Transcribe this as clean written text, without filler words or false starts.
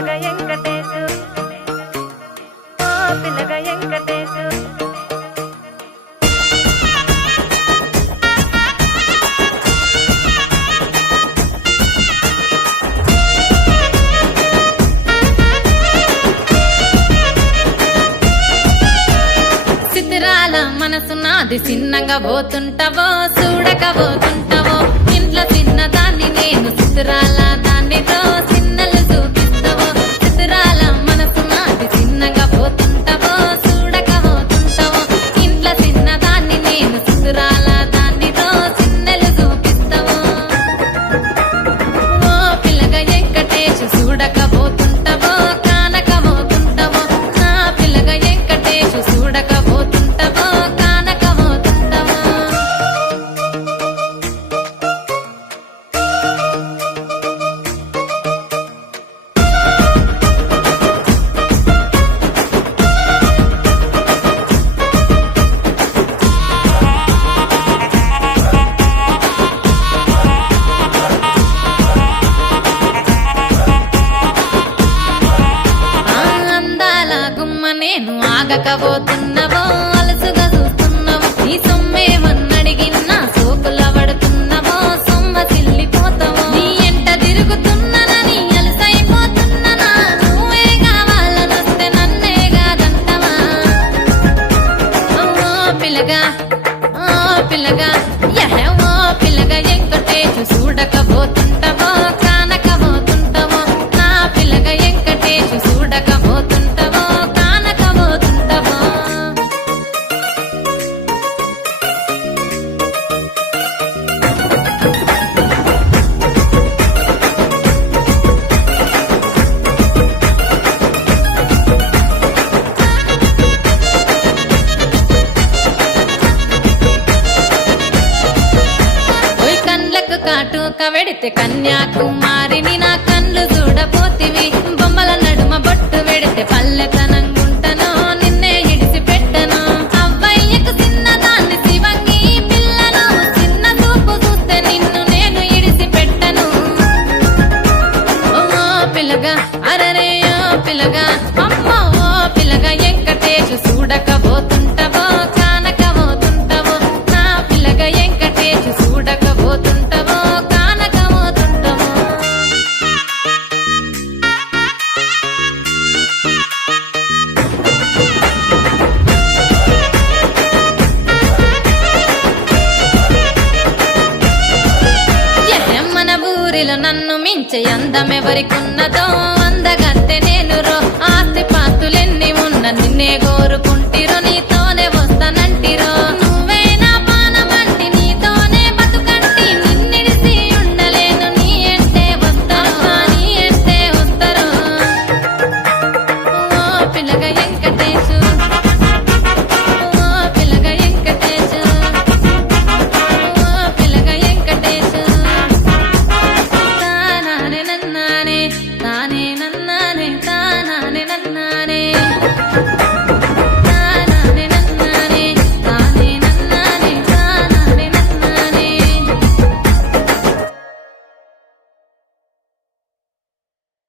పిల్లగా వెంకటేశు ఓ పిల్లగా వెంకటేశు సితిరాల మనసు నాది చిన్నగా పోతుంటావో చూడకపోతుంటావో ఇంట్లో చిన్నదాన్ని నేను సితిరాల దానితో చిన్నలు చూపిస్తావో సితిరాల మనసు నాది చిన్నగా పోతుంటావో చూడకపోతుంటావో ఇంట్లో చిన్నదాన్ని నేను సితిరాల దానితో చిన్నలు చూపిస్తావో ఓ పిల్లగా వెంకటేశు చూడకపోతుంటావో కానకపోతుంటావో నా పిల్లగా వెంకటేశు చూడకపోతుంటావో కానకపోతుంటావో అందాల గుమ్మ నేను ఆగకపోతున్నావో అలసుగా చూస్తున్నావో నీ సొమ్మేమన్నడిగినా సోకుల పడుతున్నావో సొమ్మ సిల్లిపోతావో నీ ఎంట తిరుగుతున్నానని అలసైపోతున్నానా నువ్వే కావాలనొస్తే నన్నే కాదంటవా ఓ పిల్లగా ఓ పిల్లగా ఓ పిల్లగా వెంకటేశు చూడకపోతుంటావో కానకపోతుంటావో నా పిల్లగా వెంకటేశు చూడకపోతుంటావో కానకపోతుంటావో ఓయ్ కండ్లకు కాటుక వెడితే కన్యాకుమారిని నా కళ్ళు చూడపోతివి బొమ్మల నడుమ బొట్టు వెడితే పల్లెతనంగుంటను నిన్నే ఇడిసి పెట్టను అవ్వయ్యకు చిన్నదాన్ని శివంగి పిల్లను చిన్న చూపు చూస్తే నిన్ను నేను ఇడిసి పెట్టను ఓ పిల్లగా అరరే ఓ పిల్లగా అమ్మో ఓ పిల్లగా వెంకటేశు చూడకపోతుంటావో కానకపోతుంటావో నా పిల్లగా వెంకటేశు చూడకపోతుంటావో కానకపోతుంటావో మన ఊరిలో నన్ను మించే అందమెవరికున్నదో అందగత్తె నేను రో